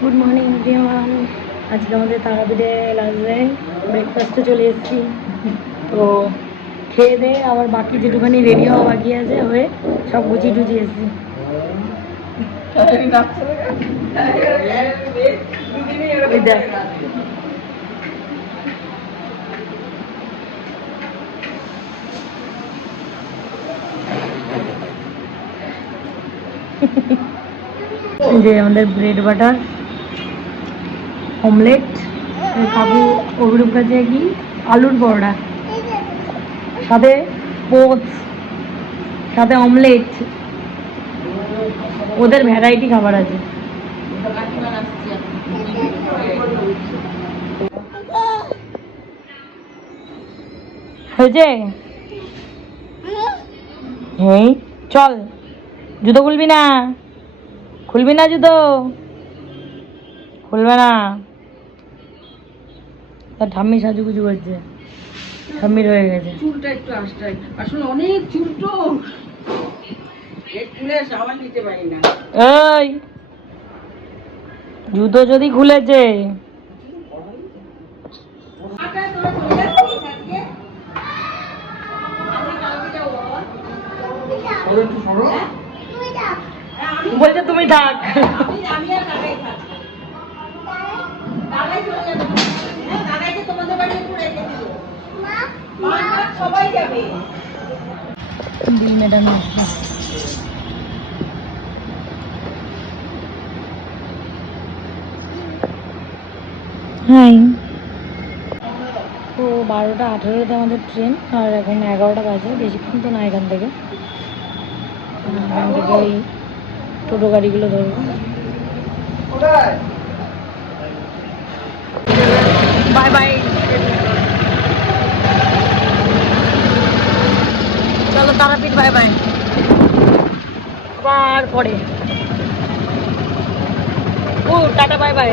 Good morning everyone আজকে আমাদের তারাপীঠে ডে ব্রেকফাস্টে চলে এসেছি। তো খেয়ে দিয়ে আবার বাকি যেটুখানি রেডি হওয়া বাকি আছে হয়ে সব গুছিয়ে টুচিয়ে এসেছি। যে আমাদের ব্রেড বাটার অমলেট কাকু অভিরূপ কাছে কি আলুর পরোটা সাথে পোচ, সাথে অমলেট। ওদের ভ্যারাইটি খাবার আছে। এই, চল। জুতো খুলবি না? খুলবি না জুতো? খুলবে না। তার ঠাম্মি সাজুগুজু করছে। ঠাম্মির হয়ে গেছে। চুলটা একটু আস্তাই আসলে অনেক চুল তো। এই জুতো যদি খুলেছে। বলছে তুমি থাক। আমি আর দাদাই থাকি দাদাই চলে যাবে হ্যাঁ দাদাইকে তোমাদের বাড়ি একটু রেখে দিও মা মা সবাই যাবে। ম্যাডাম। হাই তো বারোটা আঠেরোতে আমাদের ট্রেন আর এখন এগারোটা বাজে বেশিক্ষণ তো না এখান থেকে। এখান থেকে ওই টোটো গাড়িগুলো ধরবো। বাই বাই চলো তারাপীঠ বাই বাই আবার পরে। ও টাটা বাই বাই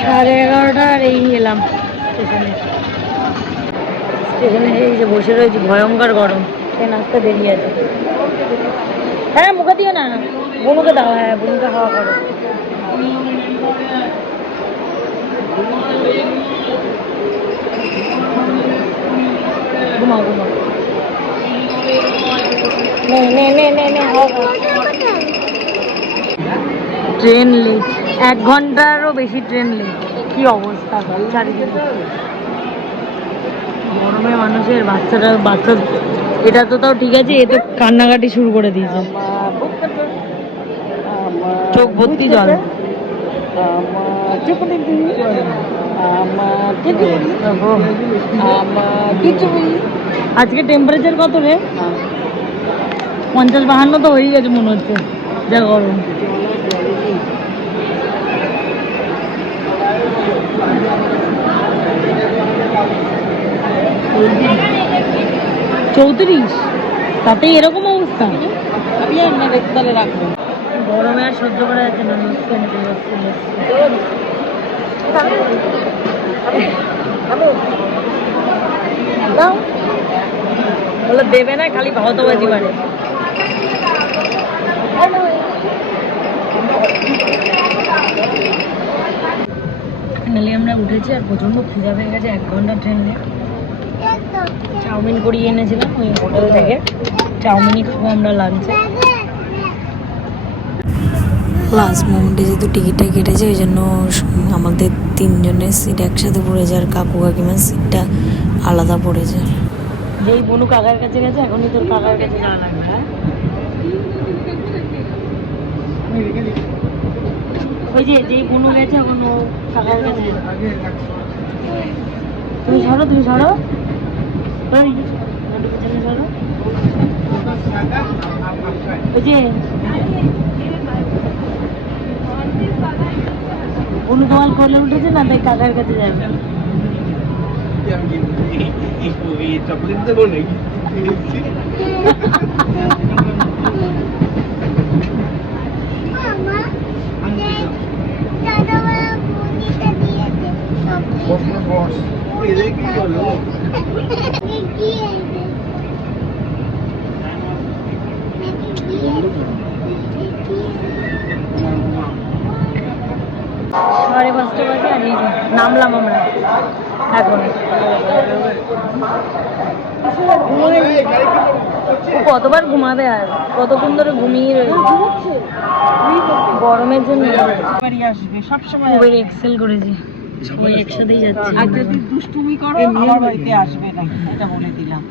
সাড়ে এগারোটার এই এলাম স্টেশনে। স্টেশনে এই যে বসে রয়েছি, ভয়ঙ্কর গরম। ট্রেন আসতে দেরি আছে। হ্যাঁ মুখে দিও না। বনুকে দাও হ্যাঁ বনুকে হাওয়া করো। ঘুমাও ঘুমাও। নে নে নে নে নে হাওয়া করো ট্রেন লেট এক ঘন্টারও বেশি ট্রেন লেট কি অবস্থা চারিদিকে? গরমে মানুষের বাচ্চারা বাচ্চা এটা তো তাও ঠিক আছে এ তো কান্নাকাটি শুরু করে দিয়েছে। চোখ ভর্তি জল। আজকে টেম্পারেচার কত রে? পঞ্চাশ বাহান্ন তো হয়ে গেছে মনে হচ্ছে। যা গরম চৌত্রিশ? তাতেই এরকম অবস্থা। গরমে আর সহ্য করা যাচ্ছে না। দাও দেবে না, খালি ভাওতাবাজি মানে ফাইনালি আমরা উঠেছি আর প্রচণ্ড খিদা পেয়ে গেছে, এক ঘণ্টা ট্রেন লেট চাউমিন করিয়ে এনেছিলাম ওই হোটেল থেকে। চাউমিনই খাব আমরা লাঞ্চে লাস্ট মোমেন্টে যেহেতু টিকিটটা কেটেছে, ওই জন্য আমাদের তিনজনের সিট একসাথে পড়ে যায় আর কাকু কাকিমার সিটটা আলাদা পড়েছে যেই বনু কাকার কাছে গেছে, এখনই তোর কাকার কাছে যাওয়া লাগবে হ্যাঁ? ওই যে, যেই বনু গেছে, এখন ও কাকার কাছে তুমি সরো তুমি সরো। ওই। ওই যে অনুকমাল কোলে উঠেছে না তাই কাকার কাছে যাবে? চকলেট দেবো নাকি বস বস এদের কি বলো আর এই নামলাম আমরা এখন। কতবার ঘুমাবে আর? কতক্ষণ ধরে ঘুমিয়ে রয়েছে? গরমের জন্য। আসবে সবসময় এক্সেল করেছি। ওই একসাথেই যাচ্ছি। আর যদি দুষ্টুমি করো আমার বাড়িতে আসবে না এটা বলে দিলাম।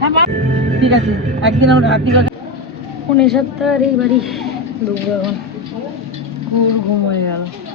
হ্যাঁ? ঠিক আছে একদিন আমরা হাতিবাগান পৌনে সাতটার এই বাড়ি ঢুকবো এখন। furo como ela.